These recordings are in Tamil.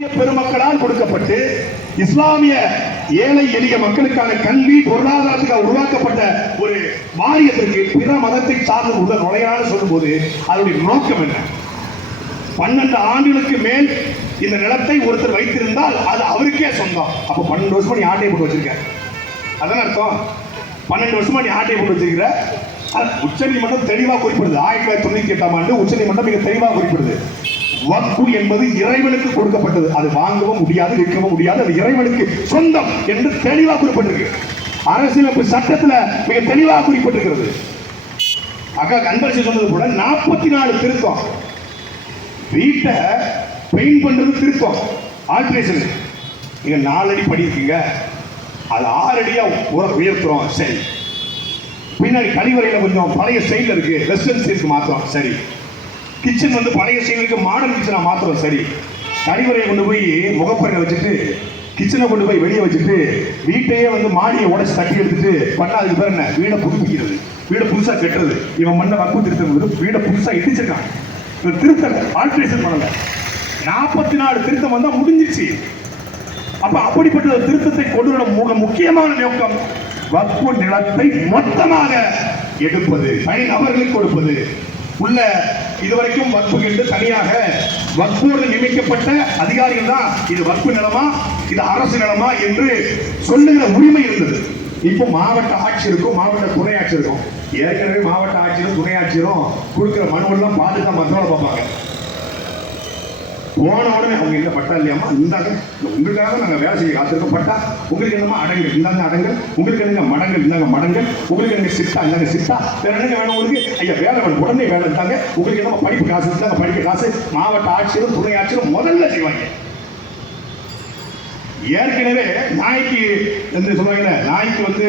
பெருமக்களால் கொடுக்கப்பட்டு இஸ்லாமிய ஏழை எளிய மக்களுக்கான கல்வி பொருளாதாரத்துக்காக உருவாக்கப்பட்ட ஒரு வாரியத்திற்கு பிற மதத்தை சார்ந்து உள்ள நுழையான்னு சொல்லும்போது அதனுடைய நோக்கம் என்ன? 12 ஆண்டுகளுக்கு மேல் இந்த நிலத்தை ஒருத்தர் வைத்திருந்தால் அது அவருக்கே சொந்தம். அப்ப 12 வருஷமா நீ ஆட்டையை போட்டு வச்சிருக்க, அதான் அர்த்தம். 12 வருஷமா நீ ஆட்டையை போட்டு வச்சிருக்கிற. உச்ச நீதிமன்றம் தெளிவாக குறிப்பிடுது. 1998ஆம் ஆண்டு உச்ச நீதிமன்றம் மிக தெளிவாக குறிப்பிடுது. வக்ஃபு என்பது இறைவனுக்கு கொடுக்கப்பட்டது. அது வாங்கவும் முடியாது, விற்கவும் முடியாது. அது இறைவனுக்கு சொந்தம் என்று தெளிவாக குறிப்பிட்டிருக்கு. அரசியலமைப்பு சட்டத்தில் மிக தெளிவாக குறிப்பிட்டிருக்கிறது. அக்கா கண்பரிசு சொன்னது போல 44 திருத்தம். வீட்டை பெயிண்ட் பண்றது திருத்தம், ஆல்ட்ரேஷன். நீங்க 4 அடி படி இருக்கீங்க, அது 6 அடியா உயர்த்துறோம், சரி. பின்னாடி கழிவறையில கொஞ்சம் பழைய ஸ்டைல் இருக்கு, வெஸ்டர்ன் ஸ்டைலுக்கு மாத்திரம், சரி. கிச்சன் வந்து பழைய ஸ்டைலுக்கு மாடர்ன் கிச்சனா மாத்திரம், சரி. கழிவறையை கொண்டு போய் முகப்பறையை வச்சுட்டு கிச்சனை கொண்டு போய் வெளியே வச்சுட்டு வீட்டையே வந்து மாடியை உடைச்சு தட்டி எடுத்துட்டு பண்ணா அதுக்கு பேர் என்ன? வீடை புதுப்பிக்கிறது, வீடை புதுசா கட்டுறது. இவன் மண்ணை வக்கு திருத்தம் வீடை புதுசா இடிச்சிருக்கான். இவன் திருத்தம் ஆல்ட்ரேஷன் பண்ணல. 44 திருத்தம் வந்தா முடிஞ்சிச்சு. அப்ப அப்படிப்பட்ட திருத்தத்தை கொண்டு வர முக்கியமான நோக்கம் வக்ஃபு நிலத்தை மொத்தமாக எடுப்பது, தனி நபர்களுக்கு கொடுப்பது. உள்ள இதுவரைக்கும் வக்ஃபு என்று தனியாக வக்ஃபோடு நியமிக்கப்பட்ட அதிகாரிகள் தான் இது வக்ஃபு நிலமா, இது அரசு நிலமா என்று சொல்லுகிற உரிமை இருந்தது. இப்போ மாவட்ட ஆட்சியருக்கும் மாவட்ட துணை ஆட்சியருக்கும், ஏற்கனவே மாவட்ட ஆட்சியரும் துணை ஆட்சியரும் கொடுக்கிற மனுவெல்லாம் பார்த்து தான் மற்றவங்களை பார்ப்பாங்க. போன உடனே அவங்க என்ன பட்டா இல்லையாமா, இந்தாங்க உங்களுக்காக நாங்கள் வேலை செய்ய காத்திருக்கோம், பட்டா உங்களுக்கு என்னமா அடங்கு, இந்தாங்க அடங்கல், உங்களுக்கு என்னங்க மடங்கள், இந்தாங்க மடங்கள், உங்களுக்கு என்னங்க சிட்டா, இந்தாங்க சிட்டா, வேற என்னங்க வேணும் உங்களுக்கு? ஐயா வேலை வேணும், உடனே வேலை இருந்தாங்க, உங்களுக்கு என்னமா படிப்பு காசு இருந்தாங்க, படிப்பு காசு. மாவட்ட ஆட்சியரும் துணை ஆட்சியரும் முதல்ல செய்வாங்க. ஏற்கனவே நாய்க்கு என்று சொல்லுவாங்க, நாய்க்கு வந்து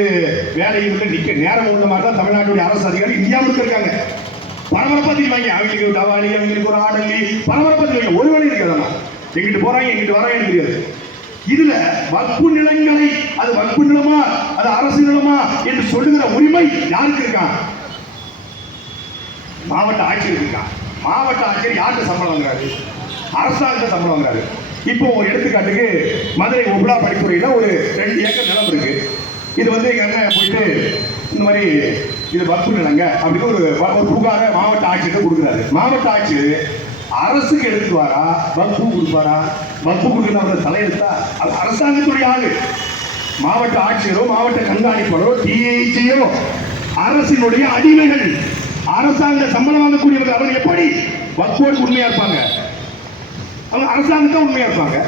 வேலையில் நிற்க நேரம் உள்ள மாதிரி தான் தமிழ்நாட்டுடைய அரசு அதிகாரி இந்தியா முழுக்க இருக்காங்க. பரபரப்பா தெரிவாங்க, அவங்களுக்கு ஒரு டவாலி, அவங்களுக்கு ஒரு ஆடலி, பரபரப்பா தெரிவாங்க. ஒரு வேலை இருக்காதான், எங்கிட்டு போறாங்க எங்கிட்டு வராங்கன்னு தெரியாது. இதுல வக்ஃபு நிலங்களை அது வக்ஃபு நிலமா அது அரசு நிலமா என்று சொல்லுகிற உரிமை யாருக்கு இருக்கான்? மாவட்ட ஆட்சியருக்கு இருக்கான். மாவட்ட ஆட்சியர் யாருக்கு சம்பளம் வாங்குறாரு? அரசாங்கத்தை சம்பளம் வாங்குறாரு. இப்போ ஒரு எடுத்துக்காட்டுக்கு மதுரை உபலா படித்துறையில ஒரு 2 ஏக்கர் நிலம் இருக்கு. இது வந்து எங்க அண்ணன் போயிட்டு இந்த மாதிரி இது வக்ஃபு நிலங்க அப்படின்னு ஒரு புகார மாவட்ட ஆட்சியர் கொடுக்குறாரு. மாவட்ட ஆட்சியர் அரசுக்கு எடுத்துட்டு வாரா, வக்ஃபு கொடுப்பாரா? வக்ஃபு கொடுக்கணும் தலையெடுத்தா அது அரசாங்கத்துடைய ஆளு. மாவட்ட ஆட்சியரோ மாவட்ட கண்காணிப்பாளரோ டிஐஜியோ அரசினுடைய அடிமைகள், அரசாங்க சம்பளம் வாங்கக்கூடியவர்கள். அவங்க எப்படி வக்ஃபோடு உண்மையா இருப்பாங்க? அவங்க அரசாங்கத்தை உண்மையா இருப்பாங்க.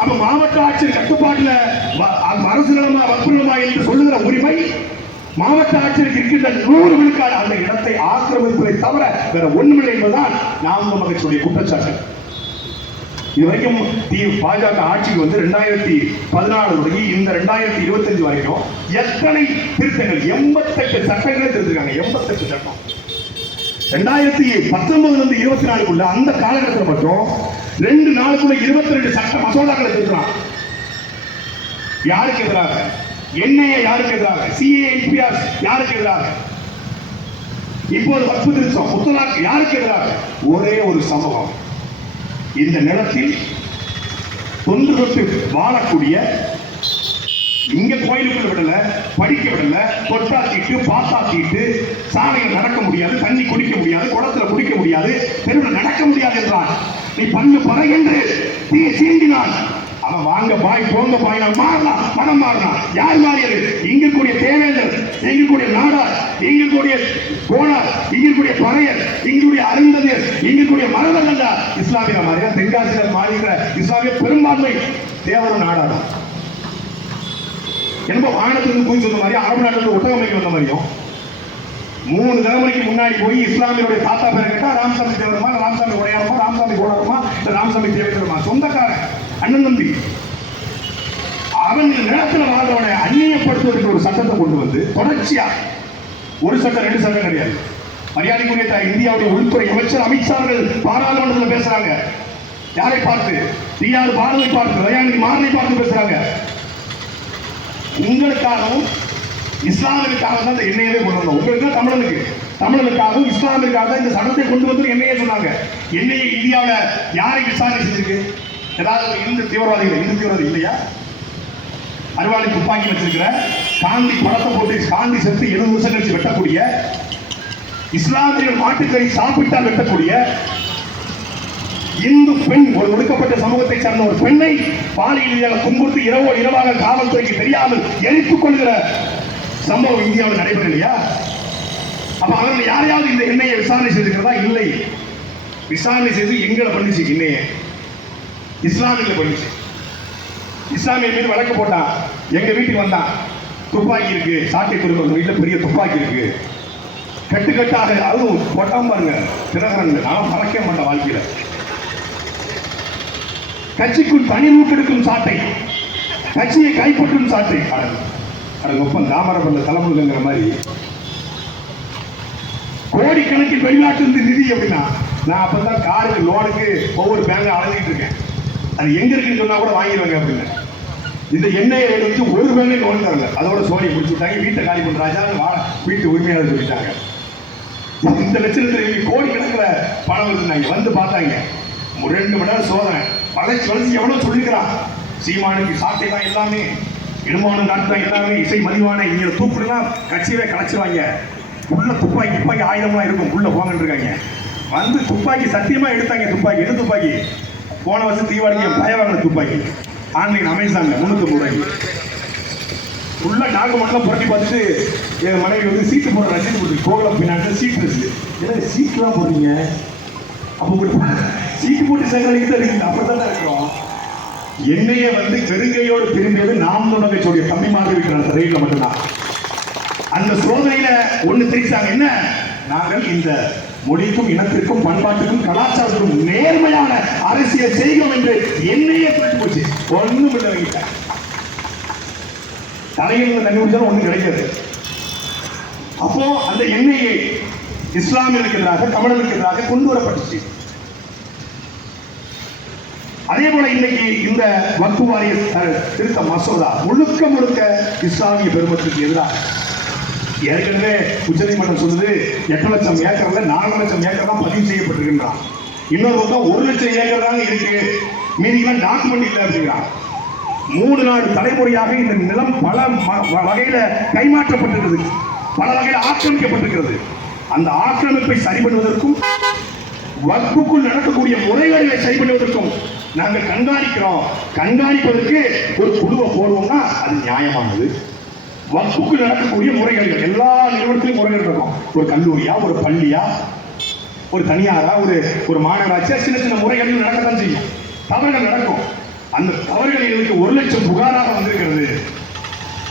அப்ப மாவட்ட ஆட்சியர் கட்டுப்பாட்டுல அரசு நிலமா வக்ஃபு நிலமா என்று சொல்லுகிற உரிமை மாவட்ட ஆட்சியருக்கு இருக்கின்ற 100 விழுக்காடு அந்த இடத்தை ஆக்கிரமிப்பதை தவிர வேற ஒண்ணுமில்லை என்பதுதான் நாம் மகிழ்ச்சியுடைய குற்றச்சாட்டு. இதுவரைக்கும் பாஜக ஆட்சிக்கு வந்து 2014 தொடங்கி இந்த 2025 வரைக்கும் எத்தனை திருத்தங்கள்? 88 சட்டங்களை திருத்திருக்காங்க. 88 சட்டம். 2019 இருந்து 24 அந்த காலகட்டத்தில் மட்டும் 2 நாளுக்குள்ள 22 சட்ட மசோதாக்களை திருத்துறாங்க. யாருக்கு எதிராக? என்ஐஏ யாருக்கு எதிராக? சிஏஎன்பிஆர் யாருக்கு எதிராக? இப்போது வக்ஃபு திருத்தம் முத்தலாக் யாருக்கு எதிராக? ஒரே ஒரு சமூகம் இந்த நிலத்தில் தொன்று தொட்டு வாழக்கூடிய, இங்க கோயிலுக்குள்ள விடல, படிக்க விடல, தொட்டாத்திட்டு பாத்தாத்திட்டு சாலையில் நடக்க முடியாது, தண்ணி குடிக்க முடியாது, குளத்துல குடிக்க முடியாது, தெருவில் நடக்க முடியாது என்றால் நீ பண்ணு பறை என்று தீய சீண்டினான். அவன் வாங்க பாய் போங்க பாய் மாறலாம், மனம் மாறலாம். யார் மாறியது? இங்க கூடிய தேவேந்தர், இங்க கூடிய நாடார், இங்க கூடிய கோணார், இங்க கூடிய பறையர், இங்குடைய அருந்ததியர், இங்க கூடிய மரதண்டா இஸ்லாமிய மாறியா? தென்காசியில் மாறுகிற இஸ்லாமிய பெரும்பான்மை தேவரும் நாடாரும். என்னப்போ வானத்திலிருந்து போய் சொன்ன மாதிரி, அரபு நாட்டிலிருந்து ஒட்டகமைக்கு வந்த மாதிரியும் 3 தலைமுறைக்கு முன்னாடி போய் இஸ்லாமியருடைய தாத்தா பேர் கேட்டா ராமசாமி தேவருமா, ராமசாமி உடையாரமா, ராமசாமி கோணாரமா, ராமசாமி தேவருமா, சொந்தக்காரன் அண்ணன் தம்பி. அவன் நிலத்தில் வாழ்றவனை அந்நியப்படுத்துவதற்கு ஒரு சட்டத்தை கொண்டு வந்து தொடர்ச்சியா, ஒரு சட்டம் 2 சட்டம் கிடையாது. மரியாதைக்குரிய இந்தியாவுடைய உள்துறை அமைச்சர் அமித்ஷா அவர்கள் பாராளுமன்றத்தில் பேசுறாங்க. யாரை பார்த்து? டிஆர் பாலுவை பார்த்து, தயாநிதி மாறனை பார்த்து பேசுறாங்க. உங்களுக்காகவும் இஸ்லாமிற்காக தான் இந்த எண்ணெயவே கொண்டு வந்தோம். உங்களுக்கு தமிழனுக்கு, தமிழனுக்காகவும் இஸ்லாமிற்காக தான் இந்த சட்டத்தை கொண்டு வந்து எண்ணெயே சொன்னாங்க. எண்ணெயை இந்தியாவில் யாரை விசாரணை செஞ்சிருக்கு? ஏதாவது இந்து தீவிரவாதி இல்லையா? அறிவாளி துப்பாக்கி வச்சிருக்கிற, காந்தி படத்தை போட்டு காந்தி செத்து 70 வருஷம் கழிச்சு வெட்டக்கூடிய, இஸ்லாமியர்கள் மாட்டுக்கறி சாப்பிட்டால் வெட்டக்கூடிய இந்து பெண், ஒரு ஒடுக்கப்பட்ட சமூகத்தை சார்ந்த ஒரு பெண்ணை பாலியல் துன்புறுத்தி இரவாக காவல்துறைக்கு தெரியாமல் எரித்துக் கொள்கிற சம்பவம் இந்தியாவில் நடைபெறலையா? அப்ப அவர்கள் யாரையாவது இந்த எண்ணெயை விசாரணை செய்திருக்கிறதா? இல்லை. விசாரணை செய்து எங்களை பண்ணிச்சு, எண்ணெயை இஸ்லாமியில பண்ணிச்சு. இஸ்லாமிய மீது வழக்கு போட்டான். எங்க வீட்டுக்கு வந்தான், துப்பாக்கி இருக்கு, சாட்டை குடும்ப வீட்டில் பெரிய துப்பாக்கி இருக்கு, கட்டுக்கட்டாக அதுவும் போட்டாம பாருங்க, தினகரன் நான் மறக்க மாட்டேன் வாழ்க்கையில. கட்சிக்குள் தனி நூக்கெடுக்கும் சாட்டை, கட்சியை கைப்பற்றும் சாட்டை. ஒப்பம் தாமரப்பள்ள தலைமுறைங்கிற மாதிரி கோடிக்கணக்கில் வெளிநாட்டு நிதி அப்படின்னா, நான் அப்பதான் காருக்கு லோனுக்கு ஒவ்வொரு பேங்க் அழைஞ்சிட்டு இருக்கேன். அது எங்க இருக்குன்னு சொன்னா கூட வாங்கிடுவாங்க அப்படின்னு. இந்த எண்ணெயை வச்சு ஒரு பேங்க் லோன் தரல, அதோட சோனியை பிடிச்சி விட்டாங்க. வீட்டை காலி பண்ற ராஜா வீட்டு உரிமையாளர் சொல்லிட்டாங்க. இந்த லட்சத்தில் கோடிக்கணக்கில் பணம் இருந்தாங்க. வந்து பார்த்தாங்க, 2 மணி நேரம் சோதனை. வளர்ச்சி எவ்வளவு சொல்லிக்கிறான். சீமானுக்கு சாட்டை தான் எல்லாமே, இடுமானம் காட்டு தான் எல்லாமே, இசை மதிவான இங்க தூக்குலாம் கட்சியவே கலைச்சிருவாங்க. உள்ள துப்பாக்கி ஆயுதம்லாம் இருக்கும், உள்ள போங்கன்னு இருக்காங்க. வந்து துப்பாக்கி சத்தியமா எடுத்தாங்க. துப்பாக்கி எது துப்பாக்கி? போன வருஷம் தீபாவளிக்கு பயவாங்க துப்பாக்கி ஆன்லைன் அமேசான்ல 350 ரூபாய்க்கு. உள்ள டாக்குமெண்ட்லாம் புரட்டி பார்த்துட்டு என் மனைவி வந்து சீட்டு போடுற ரசீது போட்டு கோகுலம் பின்னாடி சீட்டு இருக்கு. ஏன்னா சீட்டுலாம் போடுறீங்க, அப்போ சீட்டு போட்டு சேகரிக்க தான் இருக்கு. அப்படித்தான் இருக்கிறோம். என்னையே வந்து பெருங்கையோடு திரும்பியது நாம் நுணங்கக்கூடிய தம்பி மாதிரி இருக்கிற ரயில்ல மட்டும்தான். அந்த சோதனையில ஒண்ணு தெரிவிச்சாங்க, என்ன? நாங்கள் இந்த மொழிக்கும் இனத்திற்கும் பண்பாட்டுக்கும் கலாச்சாரத்திற்கும் நேர்மையான அரசியல் செய்கிறோம் என்று என்னையே புரிஞ்சு போச்சு. ஒண்ணும் இல்லை, தலையில் தண்ணி குடிச்சாலும் ஒண்ணும் கிடைக்காது. அப்போ அந்த எண்ணெயை இஸ்லாமியர்களுக்கு எதிராக, தமிழர்களுக்கு எதிராக கொண்டு வரப்பட்டுச்சு. அதே போல இன்னைக்கு இந்த வக்ஃப் வாரிய திருத்த மசோதா முழுக்க இஸ்லாமிய பெருமத்துக்கு எதிராக. ஏற்கனவே உச்சநீதிமன்றம் சொல்லுது 8 லட்சம் ஏக்கர்ல 4 லட்சம் ஏக்கர் தான் பதிவு செய்யப்பட்டிருக்கின்றான். இன்னொரு பக்கம் 1 லட்சம் ஏக்கர் தாங்க இருக்கு, மீதிலாம் டாக்குமெண்ட் இல்லை அப்படிங்கிறான். 3 நாடு தலைமுறையாக இந்த நிலம் பல வகையில கைமாற்றப்பட்டிருக்கிறது, பல வகையில ஆக்கிரமிக்கப்பட்டிருக்கிறது. அந்த ஆக்கிரமிப்பை சரி பண்ணுவதற்கும் வக்ஃபுக்குள் நடக்கக்கூடிய முறைகளை சரி பண்ணுவதற்கும் நாங்கள் கண்காணிக்கிறோம். கண்காணிப்பதற்கு ஒரு குழுவை போடுவோம்னா அது நியாயமானது. வக்ஃபுக்குள் நடக்கக்கூடிய முறைகள் எல்லா நிறுவனத்திலும் முறைகள் இருக்கும். ஒரு கல்லூரியா, ஒரு பள்ளியா, ஒரு தனியாரா, ஒரு மாநகராட்சியா, சின்ன முறைகளில் நடக்கத்தான் செய்யும். தவறுகள் நடக்கும். அந்த தவறுகளில் 1 லட்சம் புகாராக வந்திருக்கிறது.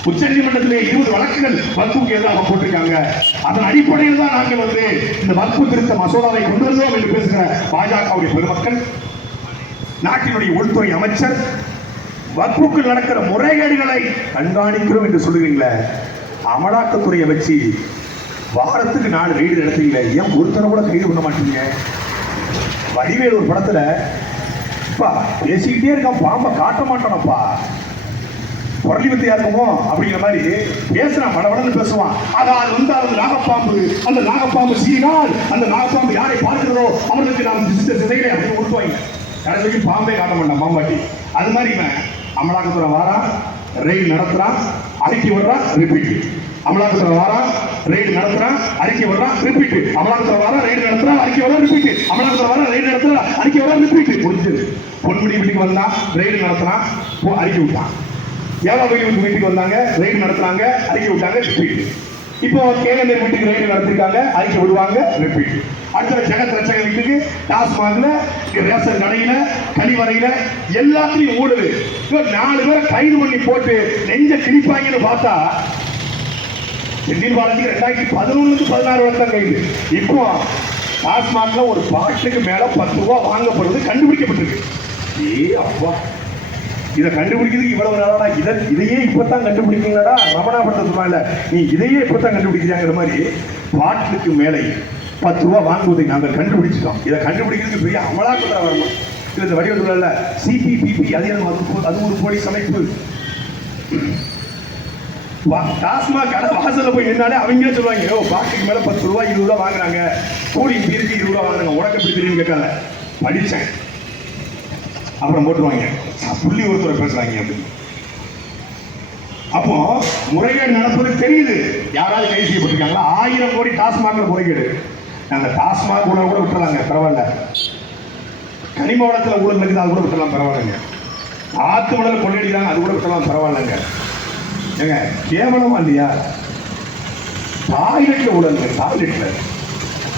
உச்ச நீதிமன்றத்திலே 20 வழக்குகள் வக்ஃபுக்கு எதிராக போட்டிருக்காங்க. அதன் அடிப்படையில் தான் நாங்கள் வந்து இந்த வக்ஃப் திருத்த மசோதாவை கொண்டு வந்தோம் என்று பேசுகிற பாஜகவுடைய பெருமக்கள், நாட்டினுடைய உள்துறை அமைச்சர் வக்ஃபுக்குள் நடக்கிற முறைகேடுகளை கண்காணிக்கிறோம் என்று சொல்லுவீங்களே, அமலாக்கத்துறையை வச்சு வாரத்துக்கு 4 ரெய்டு நடத்தீங்களே, ஏன் ஒருத்தரை கூட கைது பண்ண மாட்டீங்க? வடிவேல் ஒரு படத்துல பேசிக்கிட்டே இருக்கான், பாம்பை காட்ட மாட்டானப்பா, குரலி வித்தையா இருக்குமோ அப்படிங்கிற மாதிரி பேசுறான், படபடன்னு பேசுவான். அதான் வந்து நாகப்பாம்பு, அந்த நாகப்பாம்பு சீனால் அந்த நாகப்பாம்பு யாரை பார்க்கிறதோ அவர்களுக்கு நாம் சிதையிலே அப்படின்னு கொடுத்துவாங்க. கடைசிக்கு பாம்பே காட்ட மாட்டான், பாம்பாட்டி. அது மாதிரி இவன் அமலாக்கத்துறை வாரான், ரெய்டு நடத்துறான், அறிக்கை விடுறான், ரிப்பீட். அமலாக்கத்துறை வாரான், ரெய்டு நடத்துறான், அறிக்கை விடுறான், ரிப்பீட். அமலாக்கத்துறை வாரான், ரெய்டு நடத்துறான், அறிக்கை விடுறான், ரிப்பீட். அமலாக்கத்துறை வாரான், ரெய்டு நடத்துறான், அறிக்கை விடுறான், ரிப்பீட். முடிஞ்சது. பொன்முடி வீட்டுக்கு வந்தான், ரெய்டு நடத்துறான், அறிக்கை விட்டான். ஏழாவது வீட்டுக்கு வந்தாங்க, ரெய்டு நடத்துறாங்க, அறிக்கை விட்டாங்க, ரிப்பீட். இப்போ கேகந்தர் வீட்டுக்கு ரெய்டு நடத்திருக்காங்க, அறிக்கை விடுவாங்க, ரிப்பீட். அடுத்த ஜெகத் ரட்சக வீட்டுக்கு, டாஸ்மாக்ல, ரேஷன் கடையில, கழிவறையில எல்லாத்துலயும் ஊழல். 4 பேரை கைது பண்ணி போட்டு நெஞ்ச கிழிப்பாங்கன்னு பார்த்தா செந்தில் பாலாஜிக்கு 2011 16 வருஷம் கைது. இப்போ டாஸ்மாக்ல ஒரு பாட்டுக்கு மேல 10 ரூபா வாங்கப்படுவது கண்டுபிடிக்கப்பட்டிருக்கு. அப்பா, இதை கண்டுபிடிக்கிறதுக்கு இவ்வளவு நாளா, இதையே இப்பதான் கண்டுபிடிக்கீங்களா? ரமணாபுரத்தை சொன்னால, நீ இதையே இப்பதான் கண்டுபிடிக்கிறாங்கிற மாதிரி பாட்டுக்கு மேலே 10 ரூபா வாங்குவதை நாங்கள் கண்டுபிடிச்சிட்டோம். இதை கண்டுபிடிக்கிறதுக்கு பெரிய அமலாக்கத்துறை வரணும். இந்த வடிவத்துல சிபிபிபி, அது ஒரு போலீஸ் அமைப்பு. டாஸ்மாக் கடை வாசல்ல போய் நின்னாலே அவங்களே சொல்லுவாங்க, பாட்டுக்கு மேல 10 ரூபா 20 ரூபா வாங்குறாங்க, கூலி பீருக்கு 20 ரூபா வாங்குறாங்க, உனக்கு எப்படி தெரியும்னு கேட்காத. படிச்சேன். 10 ரூபா 20 ரூபா வாங்குறாங்க, கூலி பீருக்கு 20 ரூபா வாங்குறாங்க, உனக்கு எப்படி தெரியும்னு கேட்காத. 10 ரூபா 20 ரூபா வாங்குறாங்க, கூலி பீருக்கு 20 ரூபா வாங்குறாங்க, உனக்கு எப்படி தெரியும்னு கேட்காத. படிச்சேன். அப்புறம் போட்டுருவாங்க புள்ளி ஒருத்தரை பேசுறாங்க அப்படின்னு. அப்போ முறைகேடு நடப்பது தெரியுது. யாராவது கைது செய்யப்பட்டிருக்காங்களா? 1000 கோடி டாஸ்மாக்ல முறைகேடு. அந்த டாஸ்மாக் ஊழல் கூட விட்டுறாங்க, பரவாயில்ல. கனிம வளத்தில் ஊழல் இருக்குது, அது கூட விட்டுலாம், பரவாயில்லைங்க. ஆத்து மணல் கொள்ளையடிக்கிறாங்க, அது கூட விட்டுலாம், பரவாயில்லைங்க. ஏங்க கேவலமா இல்லையா? டாய்லெட்ல ஊழலுங்க. டாய்லெட்ல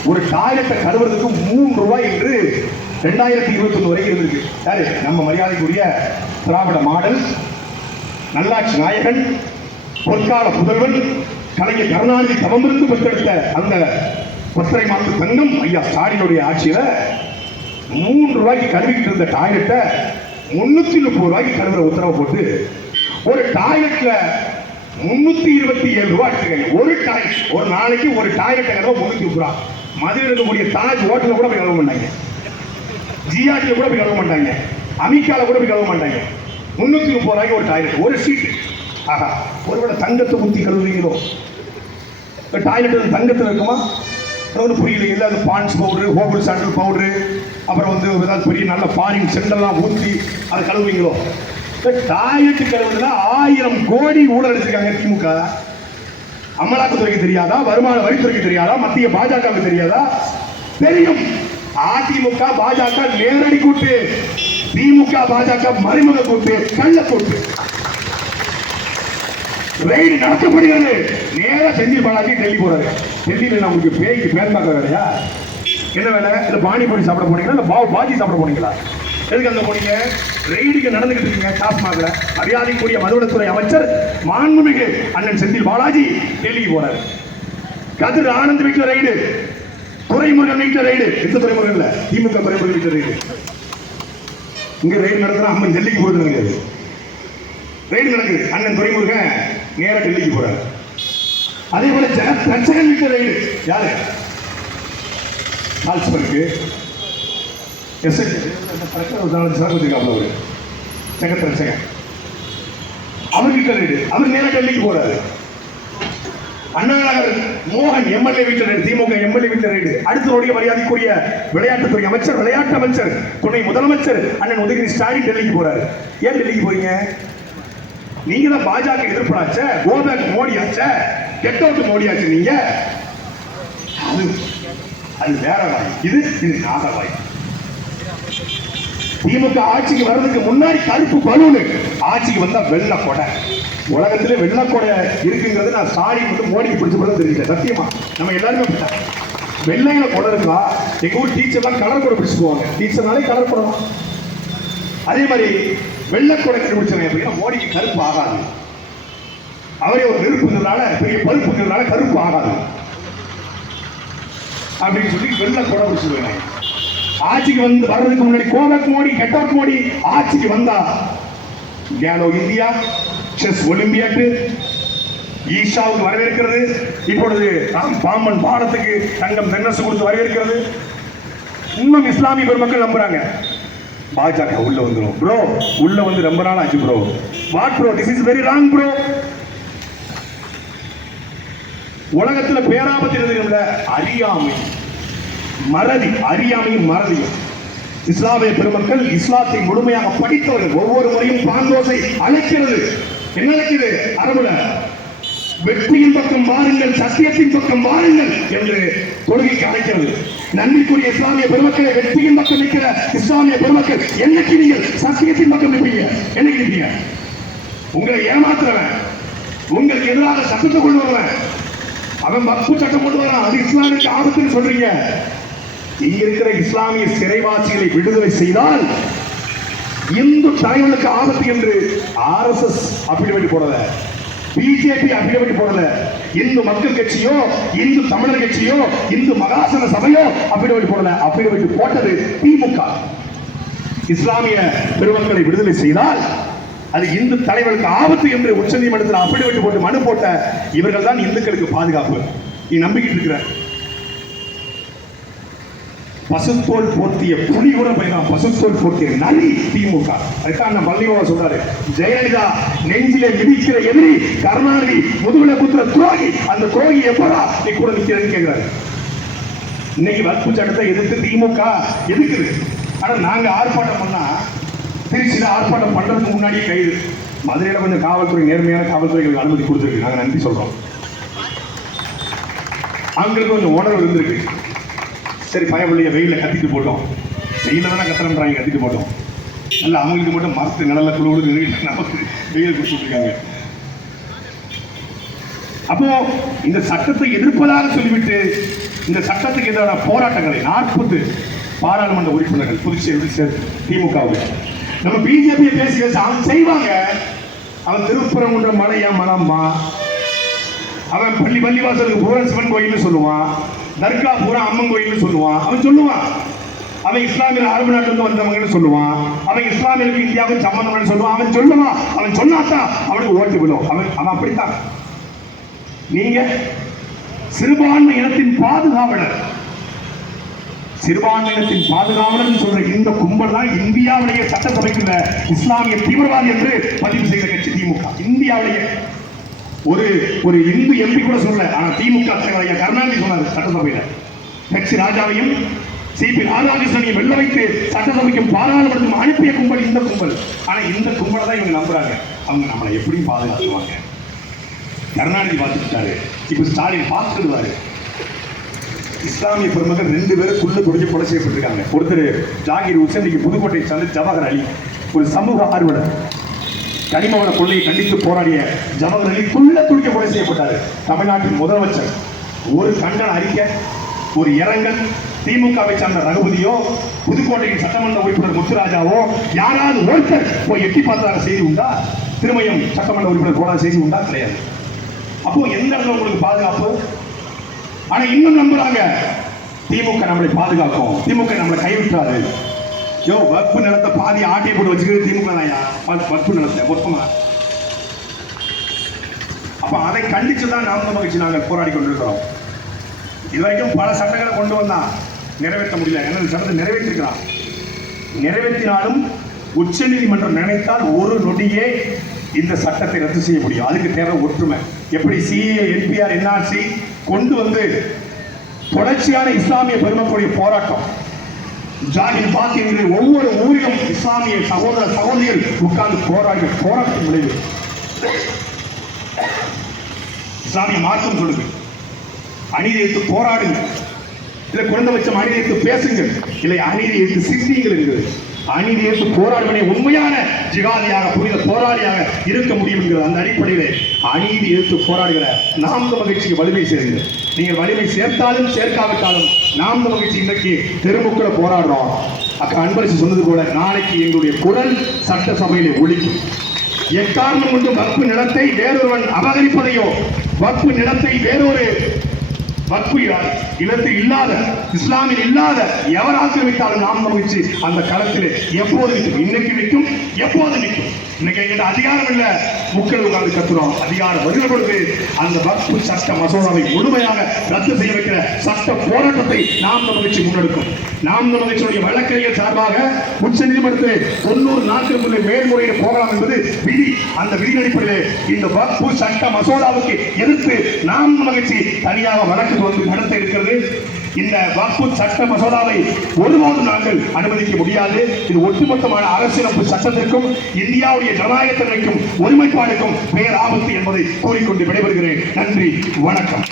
ஒரு டாய்லெட்டை கழுவுறதுக்கு 3 ரூபாய் என்று 2021 வரைக்கும் இருந்திருக்கு. யாரு? நம்ம மரியாதைக்குரிய திராவிட மாடல் நல்லாட்சி நாயகன், பொற்கால புதல்வன் கலைஞர் கருணாநிதி தவமிருந்து பெற்றெடுத்த அந்த கொத்தரை மாற்று தங்கம் ஐயா ஸ்டாலினுடைய ஆட்சியில 3 ரூபாய்க்கு கழுவிக்கிட்டு இருந்த டாய்லெட்டை 330 ரூபாய்க்கு கழுவுற உத்தரவு போட்டு ஒரு டாய்லெட்ல 327 ரூபாய் எடுத்துக்கங்க. ஒரு டாய்லெட், ஒரு நாளைக்கு ஒரு டாய்லெட் கழுவ 330 ரூபாய். மதுரை இருக்கக்கூடிய தாஜ் ஹோட்டல கூட போய் கழுவ மாட்டாங்க, ஜிஆர்டில கூட போய் கழுவ மாட்டாங்க, அமிகால கூட போய் கழுவ மாட்டாங்க. 330 ரூபாய்க்கு ஒரு டாய்லெட், ஒரு சீட்டு. ஆஹா, ஒருவேளை தங்கத்தை ஊற்றி கழுவுறீங்களோ? டாய்லெட் தங்கத்தில் இருக்குமா? அது புரியல. இல்லை, அது பான்ஸ் பவுடரு, ஹோபிள் சாண்டல் பவுடரு, அப்புறம் வந்து ஏதாவது பெரிய நல்ல ஃபாரின் செண்டெல்லாம் ஊற்றி அதை கழுவுறீங்களோ? டாய்லெட் கழுவுறதுல 1000 கோடி ஊழல் அடிச்சிருக்காங்க திமுக. அமலாக்கத்துறைக்கு தெரியாதா? வருமான வரித்துறைக்கு தெரியாதா? மத்திய பாஜகவுக்கு தெரியாதா? தெரியும். அதிமுக பாஜக நேரடி கூட்டு, திமுக பாஜக மறைமுக கூட்டு, கள்ள கூட்டு. ரெய்டு நடத்தப்படுகிறது. நேரா செந்தில் பாலாஜி டெல்லி போறாரு. டெல்லியில நமக்கு பேய்க்கு பேர் பார்க்க வேலையா? என்ன வேலை? இல்ல பானிபூரி சாப்பிட போனீங்களா? இல்ல பாஜி சாப்பிட போனீங்களா? எதுக்கு அங்க போனீங்க? ரெய்டுக்கு நடந்துகிட்டு இருக்கீங்க டாஸ்மாக்ல. மரியாதைக்குரிய மதுவளத்துறை அமைச்சர் மாண்புமிகு அண்ணன் செந்தில் பாலாஜி டெல்லிக்கு போறாரு. கதிர் ஆனந்த் வீட்டுல ரெய்டு, துரைமுருகன் வீட்டுல ரெய்டு. எந்த துறைமுருகன் இல்ல, திமுக துறைமுருகன் வீட்டுல ரெய்டு. இங்க ரெய்டு நடத்துறா, அம்மன் டெல்லிக்கு போறது கிடையாது. ரெய்டு நடக்குது, அண்ணன் துரைமுருகன் நேரா டெல்லிக்கு போறாரு. அதே போல ரட்சகன் வீட்டுல ரெய்டு. யாரு? கால்ஸ்பர்க்கு அவர்கிட்ட ரெய்டு. அவர் நேரா டெல்லிக்கு போறாரு. அண்ணாநகர் மோகன் எம்எல்ஏ வீட்டுல ரெய்டு, திமுக எம்எல்ஏ வீட்டுல ரெய்டு. அடுத்தவருடைய மரியாதைக்குரிய விளையாட்டுத்துறை அமைச்சர், விளையாட்டு அமைச்சர், துணை முதலமைச்சர் அண்ணன் உதயநிதி ஸ்டாலின் டெல்லிக்கு போறாரு. ஏன் டெல்லிக்கு போறீங்க? நீங்க தான் பாஜக எதிர்ப்பாச்ச, கோபேக் மோடி ஆச்ச, கெட் அவுட் மோடி ஆச்சு. நீங்க அது வேற வாய், இது நாக வாய். திமுக ஆட்சிக்கு வர்றதுக்கு முன்னாடி கருப்பு பலூனு, ஆட்சிக்கு வந்தா வெள்ள கொடை. உலகத்திலே வெள்ள கொடை இருக்குங்கிறது நான் ஸ்டாலின் வந்து மோடிக்கு பிடிச்ச போல தெரியல. சத்தியமா நம்ம எல்லாருமே வெள்ளையில கொடை இருக்கா? எங்க ஊர் டீச்சர்லாம் கலர் கொடை பிடிச்சுக்குவாங்க. டீச்சர்னாலே கலர் கொடை. அதே மாதிரி வெள்ளக்கொடை கண்டுபிடிச்சாங்க அப்படின்னா மோடிக்கு கருப்பு ஆகாது. அவரே ஒரு நெருப்புங்கிறதுனால, பெரிய பருப்புங்கிறதுனால கருப்பு ஆகாது அப்படின்னு சொல்லி வெள்ளக்கொடை பிடிச்சிருவாங்க. ஆட்சிக்கு வந்து வர்றதுக்கு முன்னாடி go back Modi, get out Modi. ஆட்சிக்கு வந்தா கேலோ இந்தியா, செஸ் ஒலிம்பியாட்டு, ஈஷாவுக்கு வரவேற்கிறது. இப்பொழுது பாம்பன் பாடத்துக்கு தங்கம் தென்னரசு கொடுத்து வரவேற்கிறது. இன்னும் இஸ்லாமிய பெருமக்கள் நம்புறாங்க பாஜக உள்ள வந்துரும். ப்ரோ உள்ள வந்து ரொம்ப நாள் ஆச்சு bro. What bro, this is very wrong bro. உலகத்துல பேராபத்து இருந்ததுல அறியாமை, மறதி. அறியாமையும் மறதியும். இஸ்லாமிய பெருமக்கள் இஸ்லாத்தை முழுமையாக படித்தவர்கள். ஒவ்வொரு முறையும் பாந்தோசை அழைக்கிறது. என்ன அழைக்கிறது? அரபுல வெற்றியின் பக்கம் வாருங்கள், சத்தியத்தின் பக்கம் வாருங்கள் என்று தொழுகைக்கு அழைக்கிறது. நன்றிக்குரிய இஸ்லாமிய பெருமக்களை, வெற்றியின் பக்கம் நிற்கிற இஸ்லாமிய பெருமக்கள், என்னைக்கு நீங்கள் சத்தியத்தின் பக்கம் நிற்பீங்க? என்னைக்கு நிற்பீங்க? உங்களை ஏமாத்துறவன், உங்களுக்கு எதிராக சட்டத்தை கொண்டு வருவன், அவன் வக்ஃபு சட்டம் கொண்டு வரான், அது இஸ்லாமுக்கு ஆபத்துன்னு சொல்றீங்க. இங்க இருக்கிற இஸ்லாமிய சிறைவாசிகளை விடுதலை செய்தால் இந்து தலைவனுக்கு ஆபத்து என்று RSS அபிடவிட் போடல, பிஜேபி அபிடவிட் போடல, இந்து மக்கள் கட்சியோ, இந்து தமிழர் கட்சியோ, இந்து மகாசன சபையோ அபிடவிட் போடல. அபிடவிட் போட்டது திமுக. இஸ்லாமிய பெருமக்களை விடுதலை செய்தால் அது இந்து தலைவர்களுக்கு ஆபத்து என்று உச்சநீதிமன்றத்தில் அபிடவிட் போட்டு மனு போட்ட இவர்கள் தான் இந்துக்களுக்கு பாதுகாப்பு. நீ நம்பிக்கிட்டு இருக்கிற பசுத்தோல் போர்த்திய புலி கூட போய்தான், பசுத்தோல் போர்த்திய நரி திமுக. அதுதான் நம்ம பள்ளியோட சொல்றாரு, ஜெயலலிதா நெஞ்சிலே மிதிக்கிற எதிரி, கருணாநிதி முதுகுல குத்துற துரோகி, அந்த துரோகி எப்படா நீ கூட நிக்கிறேன்னு கேட்கிறாரு. இன்னைக்கு வக்ஃபு சட்டத்தை எதிர்த்து திமுக எதுக்குது. ஆனா நாங்க ஆர்ப்பாட்டம் பண்ணா திருச்சியில ஆர்ப்பாட்டம் பண்றதுக்கு முன்னாடியே கைது. மதுரையில கொஞ்சம் காவல்துறை நேர்மையான காவல்துறைகளுக்கு அனுமதி கொடுத்துருக்கு, நாங்க நன்றி சொல்றோம். அவங்களுக்கு கொஞ்சம் உணர்வு இருந்திருக்கு. சரி பயப்பள்ளிய வெயில கத்திட்டு போட்டோம், வெயில தானே கத்துறன்றாங்க, கத்திட்டு போட்டோம். அல்ல அவங்களுக்கு மட்டும் மரத்து நிழல்ல குழுவுடு நமக்கு வெயில் கொடுத்துட்டு இருக்காங்க. அப்போ இந்த சட்டத்தை எதிர்ப்பதாக சொல்லிவிட்டு இந்த சட்டத்துக்கு எதிரான போராட்டங்களை 40 பாராளுமன்ற உறுப்பினர்கள் புதுச்சேரி திமுகவுக்கு நம்ம பிஜேபி பேசி அவன் செய்வாங்க. அவன் திருப்பரங்குன்ற மலையா மலம்மா, அவன் பள்ளிவாசலுக்கு பூரா சிவன் கோயில்னு சொல்லுவான், தர்கா பூரா அம்மன் கோயில்னு சொல்லுவான். அவன் சொல்லுவான் அவன் இஸ்லாமியர் அரபு நாட்டிலிருந்து வந்தவங்கன்னு சொல்லுவான். அவன் இஸ்லாமியருக்கு இந்தியாவுக்கு சம்பந்தம் சொல்லுவான். அவன் சொல்லுவான், அவன் சொன்னாதான் அவனுக்கு ஓட்டு விழும். அவன் அப்படித்தான். நீங்க சிறுபான்மை இனத்தின் பாதுகாவலர், சிறுபான்மை இனத்தின் பாதுகாவலர் சொல்ற இந்த கும்பல் தான் இந்தியாவிலேயே சட்டசபைக்குள்ள இஸ்லாமிய தீவிரவாதி என்று பதிவு செய்த கட்சி திமுக. இந்தியாவிலேயே ஒரு இந்து எம்பி கூட சொல்லல, ஆனா திமுக தலைவர் கருணாநிதி சொன்னார் சட்டசபையில. கட்சி ராஜாவையும் சிபி ராதாகிருஷ்ணனையும் வெள்ள வைத்து சட்டசபைக்கும் பாராளுமன்றத்துக்கும் அனுப்பிய கும்பல் இந்த கும்பல். ஆனா இந்த கும்பலை தான் இவங்க நம்புறாங்க. அவங்க நம்மளை எப்படியும் பாதுகாத்துவாங்க. கருணாநிதி பார்த்துட்டாரு, இப்ப ஸ்டாலின் பார்த்துடுவாரு. இஸ்லாமிய பெருமக்கள் 2 பேரும் குள்ள துடிச்சு கொலை செய்யப்பட்டிருக்காங்க. ஒருத்தர் ஜாகிர் ஹுசேன், இன்னைக்கு புதுக்கோட்டை சார்ந்த ஜவஹர் அலி, ஒரு சமூக ஆர்வலர், கனிமவள கொள்ளையை கண்டித்து போராடிய ஜவஹர் அலி குள்ள துடிக்க கொலை செய்யப்பட்டாரு. தமிழ்நாட்டின் முதலமைச்சர் ஒரு கண்டன அறிக்கை, ஒரு இரங்கல் திமுகவை சார்ந்த ரகுபதியோ புதுக்கோட்டையின் சட்டமன்ற உறுப்பினர் முத்துராஜாவோ யாராவது ஒருத்தர் போய் எட்டி பார்த்தாங்க செய்தி உண்டா? திருமயம் சட்டமன்ற உறுப்பினர் போன செய்தி உண்டா? கிடையாது. அப்போ எந்த இடத்துல உங்களுக்கு பாதுகாப்பு? ஆனா இன்னும் நம்புறாங்க திமுக நம்மளை பாதுகாக்கும், திமுக நம்மளை கைவிட்டாரு. யோ வக்பு நிலத்தை பாதி ஆட்டையை போட்டு வச்சுக்கிறது திமுக தாயா, வக்பு நிலத்தை மொத்தமா. அப்ப அதை கண்டிச்சுதான் நாம் மகிழ்ச்சி நாங்கள் போராடி கொண்டிருக்கிறோம். இதுவரைக்கும் பல சட்டங்களை கொண்டு வந்தா நிறைவேற்ற முடியல. எனது சட்டத்தை நிறைவேற்றிருக்கிறான். நிறைவேற்றினாலும் உச்ச நீதிமன்றம் நினைத்தால் ஒரு நொடியே இந்த சட்டத்தை ரத்து செய்ய முடியும். அதுக்கு தேவை ஒற்றுமை. எப்படி சிஏ என்பிஆர் என்ஆர்சி கொண்டு வந்து தொடர்ச்சியான இஸ்லாமிய பெருமக்களுடைய போராட்டம், ஜாகிர் பாத் என்று ஒவ்வொரு ஊரிலும் இஸ்லாமிய சகோதர சகோதரிகள் உட்கார்ந்து போராட்டம் விளைவு. இஸ்லாமிய மார்க்கம் சொல்லுது, அநீதியைத்து போராடுங்கள், இல்லை குறைந்தபட்சம் அநீதியைத்து பேசுங்கள், இல்லை அநீதியைத்து சிந்திங்கள் என்கிறது. அநீதியைத்து போராடுவனே உண்மையான ஜிகாதியாக புனித போராளியாக இருக்க முடியும் என்கிறது. அந்த அடிப்படையில் அநீதி எதிர்த்து போராடுகிற நாம் மகிழ்ச்சிக்கு வலிமை சேர்கிறது. நீங்கள் வலிமை சேர்த்தாலும் சேர்க்காவிட்டாலும் நாம் மகிழ்ச்சி இன்றைக்கு தெருமுக்களை போராடுறோம். அக்கா அன்பரசு சொன்னது போல நாளைக்கு எங்களுடைய குரல் சட்டசபையிலே ஒலிக்கும். எக்காரணம் கொண்டு வக்பு நிலத்தை வேறொருவன் அபகரிப்பதையோ, வக்பு நிலத்தை வேறொரு வக்பு இல்லத்தில் இல்லாத இஸ்லாமில் இல்லாத எவர் ஆக்கிரமித்தாலும் நாம் மகிழ்ச்சி அந்த களத்திலே எப்போது நிற்கும். இன்னைக்கு நிற்கும், எப்போது நிற்கும். இன்னைக்கு எங்கிட்ட அதிகாரம் இல்லை, முக்கள் உட்கார்ந்து கத்துறோம். அதிகாரம் வருகிற பொழுது அந்த வக்பு சட்ட மசோதாவை முழுமையாக ரத்து செய்ய வைக்கிற சட்ட போராட்டத்தை நாம் மகிழ்ச்சி முன்னெடுக்கும். நாம் மகிழ்ச்சியுடைய வழக்கறிஞர் சார்பாக உச்ச நீதிமன்றத்தில் 90 நாட்களுக்குள்ளே மேல்முறையீடு போகலாம் என்பது விதி. அந்த விதி அடிப்படையில் இந்த வக்பு சட்ட மசோதாவுக்கு எதிர்த்து நாம் மகிழ்ச்சி தனியாக வழக்கு நடத்த இருக்கிறது. இந்த வக்பு சட்ட மசோதாவை ஒருபோதும் நாங்கள் அனுமதிக்க முடியாது. இது ஒட்டுமொத்தமான அரசியலமைப்பு சட்டத்திற்கும் இந்தியாவுடைய ஜனநாயகத்திற்கும் ஒருமைப்பாடுக்கும் பேர் ஆபத்து என்பதை கூறிக்கொண்டு விடைபெறுகிறேன். நன்றி, வணக்கம்.